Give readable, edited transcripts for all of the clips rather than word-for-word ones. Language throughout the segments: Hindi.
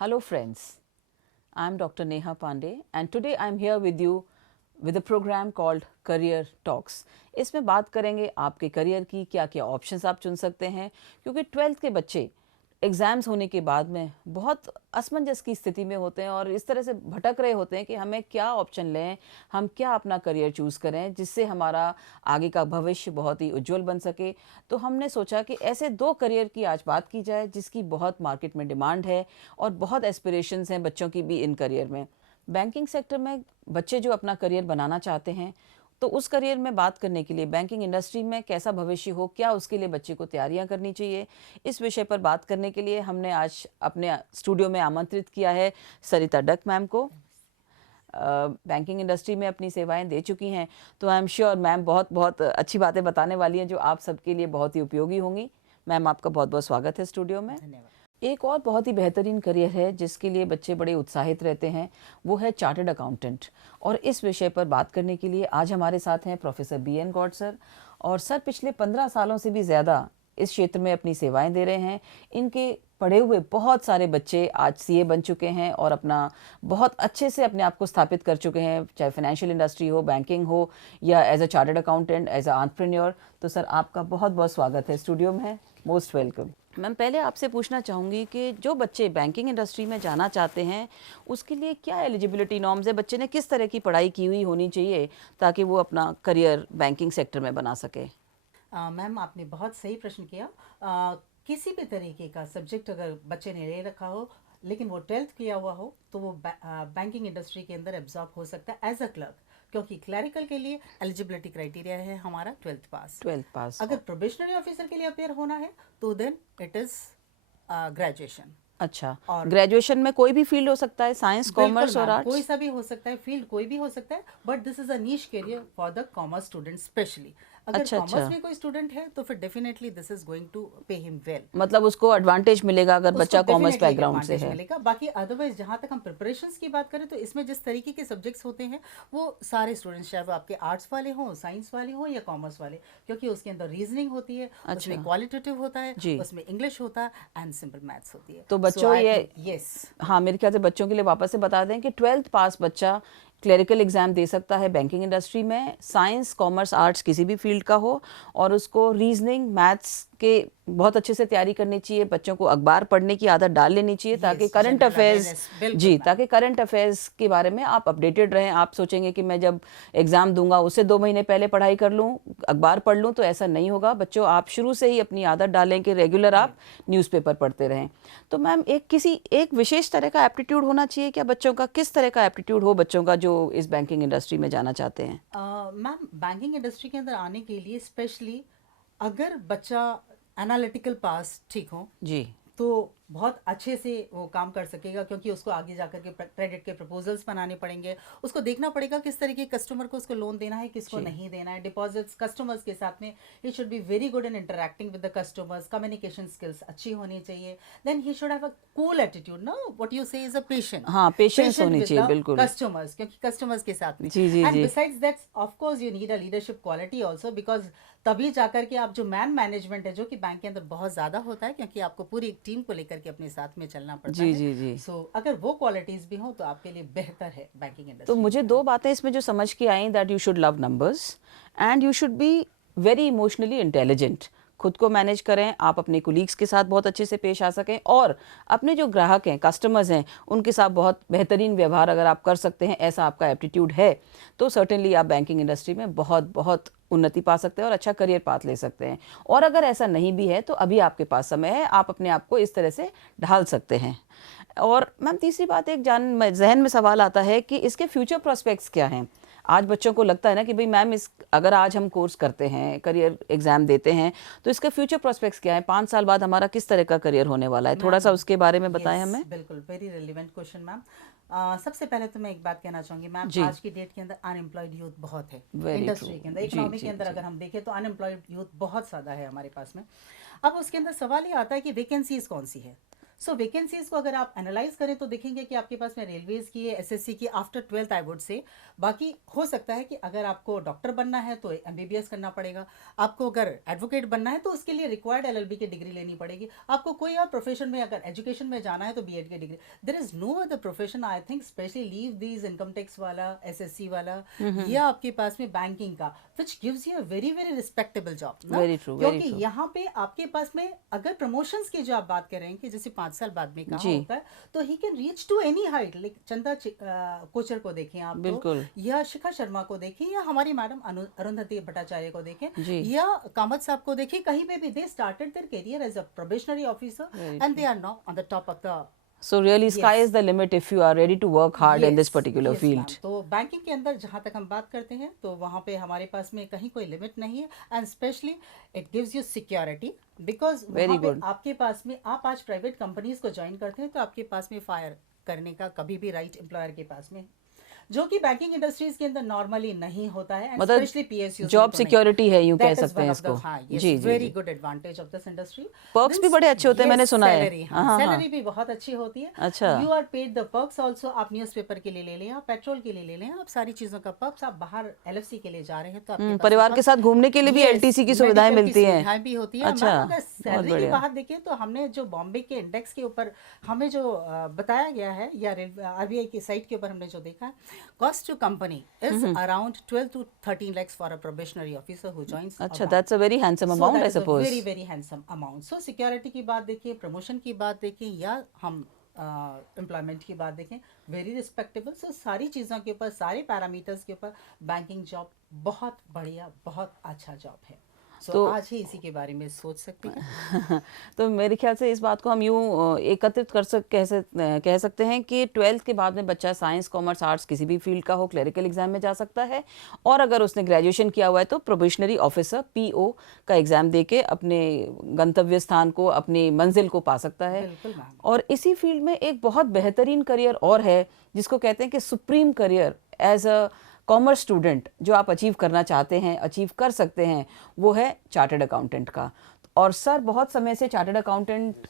Hello friends, I am Dr. Neha Pandey and today I am here with you with a program called Career Talks. इसमें बात करेंगे आपके करियर की, क्या क्या ऑप्शंस आप चुन सकते हैं, क्योंकि 12th के बच्चे एग्ज़ाम्स होने के बाद में बहुत असमंजस की स्थिति में होते हैं और इस तरह से भटक रहे होते हैं कि हमें क्या ऑप्शन लें, हम क्या अपना करियर चूज़ करें जिससे हमारा आगे का भविष्य बहुत ही उज्जवल बन सके। तो हमने सोचा कि ऐसे दो करियर की आज बात की जाए जिसकी बहुत मार्केट में डिमांड है और बहुत एस्पिरेशंस हैं बच्चों की भी इन करियर में। बैंकिंग सेक्टर में बच्चे जो अपना करियर बनाना चाहते हैं, तो उस करियर में बात करने के लिए बैंकिंग इंडस्ट्री में कैसा भविष्य हो, क्या उसके लिए बच्चे को तैयारियां करनी चाहिए, इस विषय पर बात करने के लिए हमने आज अपने स्टूडियो में आमंत्रित किया है सरिता डक मैम को। बैंकिंग इंडस्ट्री में अपनी सेवाएं दे चुकी हैं, तो आई एम श्योर मैम बहुत बहुत अच्छी बातें बताने वाली हैं जो आप सबके लिए बहुत ही उपयोगी होंगी। मैम आपका बहुत बहुत स्वागत है स्टूडियो में। धन्यवाद। एक और बहुत ही बेहतरीन करियर है जिसके लिए बच्चे बड़े उत्साहित रहते हैं, वो है चार्टर्ड अकाउंटेंट। और इस विषय पर बात करने के लिए आज हमारे साथ हैं प्रोफेसर BN गौड़ सर। और सर पिछले 15 सालों से भी ज़्यादा इस क्षेत्र में अपनी सेवाएं दे रहे हैं। इनके पढ़े हुए बहुत सारे बच्चे आज CA बन चुके हैं और अपना बहुत अच्छे से अपने आप को स्थापित कर चुके हैं, चाहे फाइनेंशियल इंडस्ट्री हो, बैंकिंग हो, या as a chartered accountant, as a entrepreneur. तो सर आपका बहुत बहुत स्वागत है स्टूडियो में, मोस्ट वेलकम। मैम पहले आपसे पूछना चाहूँगी कि जो बच्चे बैंकिंग इंडस्ट्री में जाना चाहते हैं उसके लिए क्या एलिजिबिलिटी नॉर्म्स है, बच्चे ने किस तरह की पढ़ाई की हुई होनी चाहिए ताकि वो अपना करियर बैंकिंग सेक्टर में बना सके? मैम आपने बहुत सही प्रश्न किया। किसी भी तरीके का सब्जेक्ट अगर बच्चे ने ले रखा हो लेकिन वो 12th किया हुआ हो तो वो बैंकिंग इंडस्ट्री के अंदर एब्जॉर्ब हो सकता है एज अ क्लर्क, क्योंकि क्लरिकल के लिए एलिजिबिलिटी क्राइटेरिया है हमारा 12th पास। 12th पास। अगर प्रोबेशनरी ऑफिसर के लिए अपेयर होना है तो देन इट इज़ ग्रेजुएशन। अच्छा, और ग्रेजुएशन में कोई भी फील्ड हो सकता है, साइंस, कॉमर्स और कोई आर्ट्स? सा भी हो सकता है, फील्ड कोई भी हो सकता है, but this is a niche career for the commerce student specially. अगर अच्छा कॉमर्स अच्छा, में कोई स्टूडेंट है तो फिर definitely this is going to pay him well. मतलब उसको एडवांटेज मिलेगा अगर उसको बच्चा कॉमर्स डेफिनेटली एक बैकग्राउंड से एडवांटेज है। मिलेगा। बाकी अदरवाइज जहाँ तक हम प्रिपरेशंस की बात करें तो इसमें जिस तरीके के सब्जेक्ट्स होते हैं वो सारे स्टूडेंट्स, चाहे वो आपके आर्ट्स वाले हों, साइंस वाले हों या कॉमर्स वाले, क्योंकि उसके अंदर रीजनिंग होती है, अच्छा उसमें क्वालिटेटिव होता है, जी, उसमें इंग्लिश होता है एंड सिंपल मैथ्स होती है। तो सो बच्चों आई ये, थिंक यस। हाँ मेरे ख्याल से बच्चों के लिए वापस से बता दें कि 12th पास बच्चा क्लरिकल एग्जाम दे सकता है बैंकिंग इंडस्ट्री में, साइंस, कॉमर्स, आर्ट्स किसी भी फील्ड का हो, और उसको रीजनिंग, मैथ्स के बहुत अच्छे से तैयारी करनी चाहिए। बच्चों को अखबार पढ़ने की आदत डाल लेनी चाहिए ताकि yes, current general affairs, awareness, बिल्कुल जी, मैम। ताकि करंट अफेयर्स के बारे में आप अपडेटेड रहें। आप सोचेंगे कि मैं जब एग्ज़ाम दूंगा उससे 2 महीने पहले पढ़ाई कर लूँ, अखबार पढ़ लूँ, तो ऐसा नहीं होगा। बच्चों आप शुरू से ही अपनी आदत डालें कि रेगुलर आप न्यूज़पेपर पढ़ते रहें। तो मैम एक विशेष तरह का एप्टीट्यूड होना चाहिए क्या बच्चों का? किस तरह का एप्टीट्यूड हो बच्चों का जो इस बैंकिंग इंडस्ट्री में जाना चाहते हैं? मैम बैंकिंग इंडस्ट्री के अंदर आने के लिए स्पेशली अगर बच्चा एनालिटिकल पास ठीक हो जी तो बहुत अच्छे से वो काम कर सकेगा, क्योंकि उसको आगे जाकर के क्रेडिट के प्रपोजल्स बनाने पड़ेंगे, उसको देखना पड़ेगा किस तरीके कस्टमर को उसको लोन देना है, किसको जी नहीं देना है, डिपॉजिट्स कस्टमर्स के साथ में he should be very good in interacting with the customers, communication skills अच्छी होनी चाहिए, then he should have a cool attitude, no what you say is a patient, हाँ, पेशेंस पेशेंट होनी विद चाहिए द बिल्कुल। कस्टमर्स, क्योंकि कस्टमर्स के साथ में। जी जी एंड जी besides that of course you need a leadership quality also, because तभी जाकर के आप जो मैनेजमेंट है जो कि बैंक के अंदर बहुत ज़्यादा होता है, क्योंकि आपको पूरी एक टीम को लेकर के अपने साथ में चलना पड़ता जी है। जी जी। सो अगर वो क्वालिटीज़ भी हों तो आपके लिए बेहतर है बैंकिंग तो इंडस्ट्री में मुझे जाना। 2 बातें इसमें जो समझ के आई, that you should love numbers and you should be very emotionally intelligent. खुद को मैनेज करें, आप अपने कोलीग्स के साथ बहुत अच्छे से पेश आ सकें, और अपने जो ग्राहक हैं, कस्टमर्स हैं, उनके साथ बहुत बेहतरीन व्यवहार अगर आप कर सकते हैं, ऐसा आपका एप्टीट्यूड है, तो सर्टेनली आप बैंकिंग इंडस्ट्री में बहुत बहुत उन्नति पा सकते हैं और अच्छा करियर पाथ ले सकते हैं। और अगर ऐसा नहीं भी है तो अभी आपके पास समय है, आप अपने आप को इस तरह से ढाल सकते हैं। और मैम तीसरी बात, एक जहन में सवाल आता है कि इसके फ्यूचर प्रोस्पेक्ट्स क्या हैं? आज बच्चों को लगता है ना कि भाई मैम इस अगर आज हम कोर्स करते हैं, करियर एग्जाम देते हैं, तो इसके फ्यूचर प्रोस्पेक्ट्स क्या है? 5 साल बाद हमारा किस तरह का करियर होने वाला है? थोड़ा मैम सा उसके बारे में बताएं यस, हमें। बिल्कुल वेरी रिलेवेंट क्वेश्चन मैम। सबसे पहले तो मैं एक बात कहना चाहूँगी मैम, जी, आज की डेट के अंदर अनएम्प्लॉयड यूथ बहुत है वेरी ट्रू। इंडस्ट्री के अंदर, जी इकोनॉमी के जी अंदर जी अगर हम देखें तो अनएम्प्लॉयड यूथ बहुत ज़्यादा है हमारे पास में। अब उसके अंदर सवाल ये आता है कि वैकेंसीज कौन सी है। सो वैकेंसीज को अगर आप एनालाइज करें तो देखेंगे कि आपके पास में रेलवेज की है, एसएससी की, after 12th I would say. बाकी हो सकता है कि अगर आपको डॉक्टर बनना है तो एमबीबीएस करना पड़ेगा, आपको अगर एडवोकेट बनना है तो उसके लिए रिक्वायर्ड एलएलबी की डिग्री लेनी पड़ेगी, आपको कोई और प्रोफेशन में अगर एजुकेशन में जाना है तो बीएड की degree. There is no other profession I think specially leave these income tax वाला, एसएससी वाला, या आपके पास में बैंकिंग का, which gives you a very very respectable job ना। वेरी ट्रू, वेरी क्योंकि ट्रू। यहाँ पे आपके पास में अगर प्रमोशंस की जो आप बात कर रहे हैं कि जैसे 5 साल बाद में कहा जी। होता है तो he can reach to any height. Like Chanda Kochhar को देखें आप, तो बिल्कुल। या शिखा शर्मा को देखें, या हमारी मैडम अरुंधति भट्टाचार्य को देखें, जी। या कामत साहब को देखें, कहीं पे भी they started their career as a probationary officer Very and they are now on the top of the. So really sky Yes. is the limit if you are ready to work hard in this particular yes, field. ma'am. तो बैंकिंग के अंदर जहाँ तक हम बात करते हैं तो वहाँ पे हमारे पास में कहीं कोई लिमिट नहीं है, and specially it gives you security, because Very वहाँ पे good. आपके पास में, आप आज प्राइवेट कंपनीज को ज्वाइन करते हैं तो आपके पास में फायर करने का कभी भी राइट एम्प्लॉयर के पास में, जो कि बैंकिंग इंडस्ट्रीज के अंदर नॉर्मली नहीं होता है, एंड मतलब स्पेशली पीएसयू जॉब सिक्योरिटी है, यूं कह सकते हैं इसको। जी जी वेरी जी। Good advantage of this industry. Perks भी बड़े अच्छे होते हैं, मैंने सुना है। सैलरी, हाँ, हाँ, सैलरी भी बहुत अच्छी होती है। अच्छा। You are paid the perks also. आप न्यूज़पेपर के लिए ले लें, आप पेट्रोल के लिए ले लें, आप सारी चीजों का पर्क्स, आप बाहर एलएफसी के लिए जा रहे हैं तो आपके पास परिवार के साथ घूमने के लिए भी एलटीसी की सुविधाएं मिलती हैं। सुविधाएं भी होती है। अच्छा, मैम, अगर बहुत सैलरी की बढ़िया। बात देखें तो हमने जो बॉम्बे के इंडेक्स के ऊपर हमें जो बताया गया है, या आरबीआई की साइट के ऊपर हमने जो देखा है, cost to company is around 12 to 13 lakhs for a probationary officer who joins a अच्छा, bank. that's a very handsome So amount, that I is a suppose. very very handsome amount. So security की बात देखें, प्रमोशन की बात देखें, या हम एम्प्लॉयमेंट की बात देखें, वेरी रिस्पेक्टेबल। सो सारी चीज़ों के ऊपर, सारे पैरामीटर्स के ऊपर बैंकिंग जॉब बहुत बढ़िया, बहुत अच्छा जॉब है। तो आज ही इसी के बारे में सोच सकते हैं। तो मेरे ख्याल से इस बात को हम यूँ एकत्रित कह सकते हैं कि 12th के बाद में बच्चा साइंस, कॉमर्स, आर्ट्स किसी भी फील्ड का हो, क्लरिकल एग्जाम में जा सकता है, और अगर उसने ग्रेजुएशन किया हुआ है तो प्रोबेशनरी ऑफिसर पीओ का एग्जाम देके अपने गंतव्य स्थान को, अपनी मंजिल को पा सकता है। बिल्कुल मैम। और इसी फील्ड में एक बहुत बेहतरीन करियर और है जिसको कहते हैं कि supreme career as a commerce student, जो आप अचीव करना चाहते हैं, अचीव कर सकते हैं, वो है चार्टर्ड अकाउंटेंट का। और सर बहुत समय से चार्टर्ड अकाउंटेंट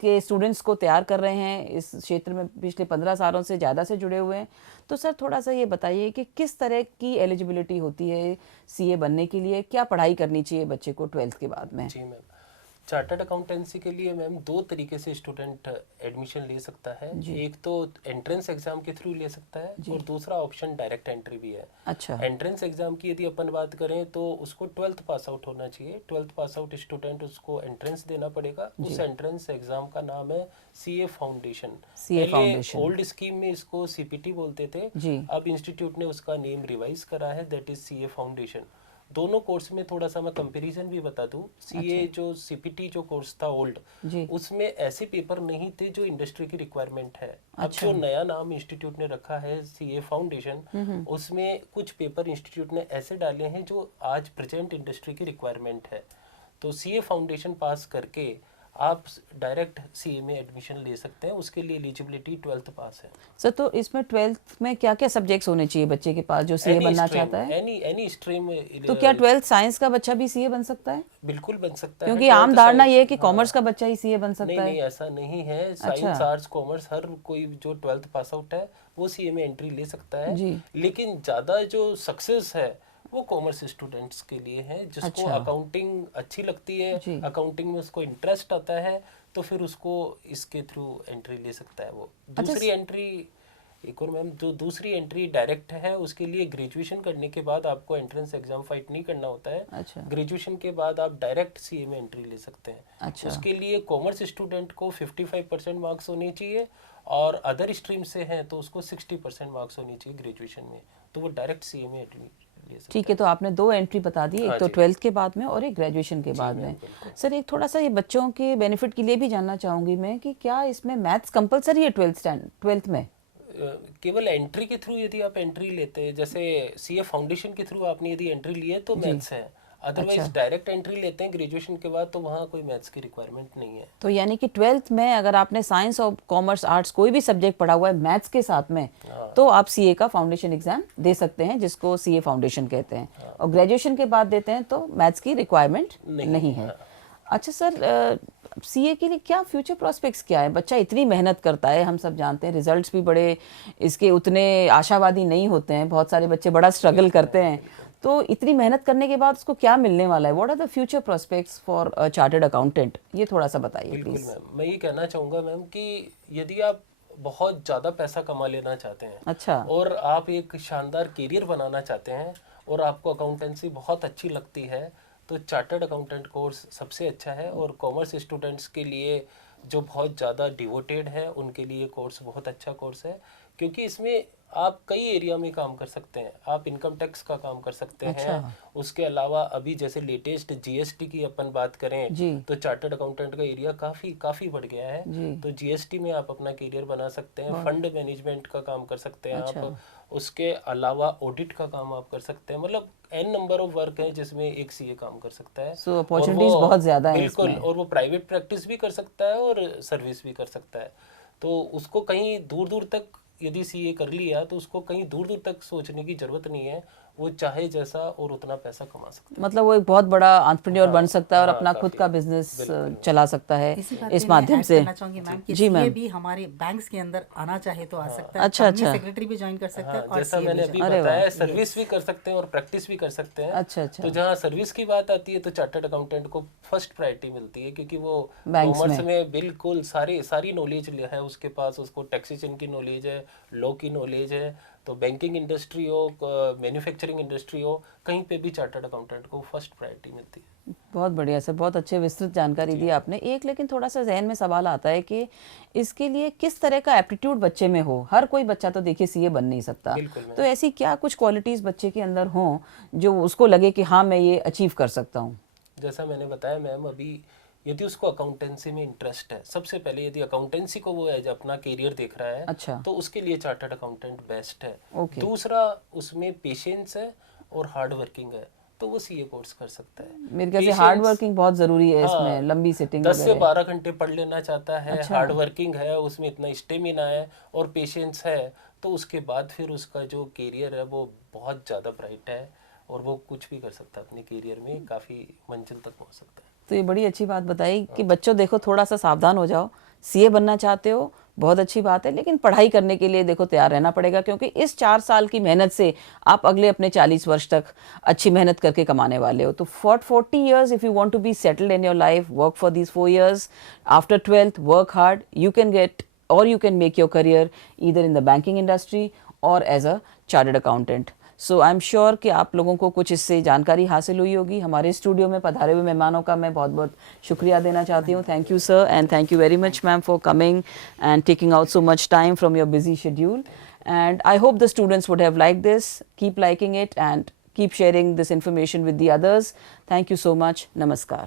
के स्टूडेंट्स को तैयार कर रहे हैं, इस क्षेत्र में पिछले 15 सालों से ज़्यादा से जुड़े हुए हैं। तो सर थोड़ा सा ये बताइए कि किस तरह की एलिजिबिलिटी होती है सीए बनने के लिए, क्या पढ़ाई करनी चाहिए बच्चे को 12th के बाद में? जी मैम, चार्टर्ड अकाउंटेंसी के लिए मैम 2 तरीके से स्टूडेंट एडमिशन ले सकता है। एक तो एंट्रेंस एग्जाम के थ्रू ले सकता है, और दूसरा ऑप्शन डायरेक्ट एंट्री भी है। अच्छा। एंट्रेंस एग्जाम की यदि अपन बात करें तो उसको 12th पास आउट होना चाहिए। 12th पास आउट स्टूडेंट, उसको एंट्रेंस देना पड़ेगा। उस एंट्रेंस एग्जाम का नाम है CA foundation. Foundation. Old scheme में इसको सीपीटी बोलते थे जी। अब इंस्टीट्यूट ने उसका नेम रिवाइज करा है, दैट इज सीए फाउंडेशन। दोनों कोर्स में थोड़ा सा मैं कंपैरिजन भी बता दूं। सीए जो सीपीटी जो कोर्स था ओल्ड, उसमें ऐसे पेपर नहीं थे जो इंडस्ट्री की रिक्वायरमेंट है। अब जो नया नाम इंस्टीट्यूट ने रखा है सीए फाउंडेशन, उसमें कुछ पेपर इंस्टीट्यूट ने ऐसे डाले हैं जो आज प्रेजेंट इंडस्ट्री की रिक्वायरमेंट है। तो सीए फाउंडेशन पास करके आप डायरेक्ट सीए में एडमिशन ले सकते हैं। उसके लिए एलिजिबिलिटी 12th पास है। सर तो इसमें 12th में क्या क्या सब्जेक्ट्स होने चाहिए बच्चे के पास जो सीए बनना चाहता है? Any stream. तो क्या 12th साइंस का बच्चा भी सीए बन सकता है? बिल्कुल बन सकता है, क्योंकि आम धारणा ये है कि कॉमर्स का बच्चा ही सीए बन सकता है। नहीं, ऐसा नहीं है। साइंस, आर्ट्स, कॉमर्स, हर कोई जो 12th पास आउट है वो सीए में एंट्री ले सकता है। लेकिन ज्यादा जो सक्सेस है वो कॉमर्स स्टूडेंट्स के लिए है, जिसको अकाउंटिंग अच्छी लगती है, अकाउंटिंग में उसको इंटरेस्ट आता है, तो फिर उसको इसके थ्रू एंट्री ले सकता है वो। दूसरी एंट्री, एक और मैम, जो दूसरी एंट्री डायरेक्ट है, उसके लिए ग्रेजुएशन करने के बाद आपको एंट्रेंस एग्जाम फाइट नहीं करना होता है। अच्छा। ग्रेजुएशन के बाद आप डायरेक्ट सीए में एंट्री ले सकते हैं। अच्छा। उसके लिए कॉमर्स स्टूडेंट को 55% मार्क्स होने चाहिए, और अदर स्ट्रीम से हैं तो उसको 60% मार्क्स होने चाहिए ग्रेजुएशन में, तो वो डायरेक्ट सीए में एंट्री। ठीक है, तो आपने 2 एंट्री बता दी, एक तो 12th के बाद में और एक ग्रेजुएशन के बाद में। सर एक थोड़ा सा ये बच्चों के बेनिफिट के लिए भी जानना चाहूंगी मैं कि क्या इसमें मैथ्स कंपलसरी है 12th में? केवल एंट्री के थ्रू यदि आप एंट्री लेते हैं, जैसे सीए फाउंडेशन के थ्रू आपने यदि एंट्री ली है तो मैथ्स है। अदरवाइज डायरेक्ट एंट्री लेते हैं ग्रेजुएशन के बाद तो वहाँ कोई मैथ्स की रिक्वायरमेंट नहीं है। तो यानी कि 12th में अगर आपने साइंस और कॉमर्स, आर्ट्स कोई भी सब्जेक्ट पढ़ा हुआ है मैथ्स के साथ में, तो आप सीए का फाउंडेशन एग्जाम दे सकते हैं, जिसको सीए फाउंडेशन कहते हैं। और ग्रेजुएशन के बाद देते हैं तो मैथ्स की रिक्वायरमेंट नहीं है। अच्छा सर, सीए के लिए क्या फ्यूचर प्रोस्पेक्ट्स क्या है? बच्चा इतनी मेहनत करता है, हम सब जानते हैं, रिजल्ट्स भी बड़े इसके उतने आशावादी नहीं होते हैं, बहुत सारे बच्चे बड़ा स्ट्रगल करते हैं, तो इतनी मेहनत करने के बाद उसको क्या मिलने वाला है? What are the future prospects for a chartered accountant? ये थोड़ा सा बताइए बिल्कुल प्लीज। मैम, मैं ये कहना चाहूँगा मैम कि यदि आप बहुत ज़्यादा पैसा कमा लेना चाहते हैं अच्छा। और आप एक शानदार करियर बनाना चाहते हैं और आपको अकाउंटेंसी बहुत अच्छी लगती है, तो चार्टर्ड अकाउंटेंट कोर्स सबसे अच्छा है। और कॉमर्स स्टूडेंट्स के लिए जो बहुत ज़्यादा डिवोटेड है उनके लिए कोर्स बहुत अच्छा कोर्स है, क्योंकि इसमें आप कई एरिया में काम कर सकते हैं। आप इनकम टैक्स का काम कर सकते हैं, उसके अलावा अभी जैसे लेटेस्ट जीएसटी की अपन बात करें जी। तो चार्टर्ड अकाउंटेंट का एरिया काफ़ी बढ़ गया है। तो जीएसटी में आप अपना करियर बना सकते हैं, फंड मैनेजमेंट का काम कर सकते हैं आप, उसके अलावा ऑडिट का काम आप कर सकते हैं। मतलब एन नंबर ऑफ वर्क है जिसमें एक सीए काम कर सकता है। सो अपॉर्चुनिटीज बहुत ज़्यादा है बिल्कुल, इसमें। और वो प्राइवेट प्रैक्टिस भी कर सकता है और सर्विस भी कर सकता है। तो उसको कहीं दूर दूर तक यदि सीए कर लिया तो उसको कहीं दूर दूर तक सोचने की जरूरत नहीं है, वो चाहे जैसा और उतना पैसा कमा सकता है। मतलब वो एक बहुत बड़ा एंटरप्रेन्योर बन सकता है और हाँ, अपना खुद का बिजनेस चला सकता है इसी बात इस पे मैं माध्यम ऐड से। करना चाहूंगी मैम कि जी सीए मैम। भी हमारे बैंक्स के अंदर आना चाहे तो आ सकता है, अच्छा, कंपनी अच्छा। सेक्रेटरी भी ज्वाइन कर सकता है और जैसा सीए मैंने भी अभी अरे वाह। बताया, सर्विस भी कर सकते हैं और प्रैक्टिस भी कर सकते हैं। अच्छा, अच्छा। तो जहाँ सर्विस की बात आती है तो चार्टर्ड अकाउंटेंट को फर्स्ट प्रायोरिटी मिलती है, क्योंकि वो बैंक्स कॉमर्स में बिल्कुल सारी नॉलेज है उसके पास। उसको टैक्सेशन की नॉलेज है, लॉ की नॉलेज है। तो बैंकिंग इंडस्ट्री हो, मैन्युफैक्चरिंग इंडस्ट्री हो, कहीं पे भी चार्टर्ड अकाउंटेंट को फर्स्ट प्रायोरिटी मिलती है। बहुत बढ़िया सर, बहुत अच्छे विस्तृत जानकारी दी आपने। एक लेकिन थोड़ा सा जहन में सवाल आता है कि इसके लिए किस तरह का एप्टीट्यूड बच्चे में हो। हर कोई बच्चा तो देखिए सीए बन नहीं सकता, तो ऐसी क्या कुछ क्वालिटीज बच्चे के अंदर हों जो उसको लगे कि हाँ मैं ये अचीव कर सकता हूँ? जैसा मैंने बताया मैम अभी, यदि उसको अकाउंटेंसी में इंटरेस्ट है, सबसे पहले यदि अकाउंटेंसी को वो एज अपना करियर देख रहा है, अच्छा। तो उसके लिए चार्टर्ड अकाउंटेंट बेस्ट है। ओके। दूसरा, उसमें पेशेंस है और हार्ड वर्किंग है, तो वो सीए कोर्स कर सकता है। मेरे ख्याल से हार्ड वर्किंग बहुत जरूरी है इसमें, लंबी सिटिंग 10 से 12 घंटे पढ़ लेना चाहता है, अच्छा। हार्ड वर्किंग है, उसमें इतना स्टेमिना है और पेशेंस है, तो उसके बाद फिर उसका जो करियर है वो बहुत ज़्यादा ब्राइट है और वो कुछ भी कर सकता है अपने करियर में, काफ़ी मंजिल तक पहुंच सकता है। तो ये बड़ी अच्छी बात बताई कि बच्चों देखो थोड़ा सा सावधान हो जाओ। सीए बनना चाहते हो, बहुत अच्छी बात है, लेकिन पढ़ाई करने के लिए देखो तैयार रहना पड़ेगा, क्योंकि इस 4 साल की मेहनत से आप अगले अपने 40 वर्ष तक अच्छी मेहनत करके कमाने वाले हो। तो for 40 years if you want to be settled in your life, work for these 4 years, after 12th work hard, you can get or you can make your career either in the banking industry or as a chartered accountant. So I am sure कि आप लोगों को कुछ इससे जानकारी हासिल हुई होगी। हमारे स्टूडियो में पधारे हुए मेहमानों का मैं बहुत बहुत शुक्रिया देना चाहती हूँ। Thank you sir, and thank you very much ma'am for coming and taking out so much time from your busy schedule, and I hope the students would have like this. Keep liking it and keep sharing this information with the others. Thank you so much. Namaskar.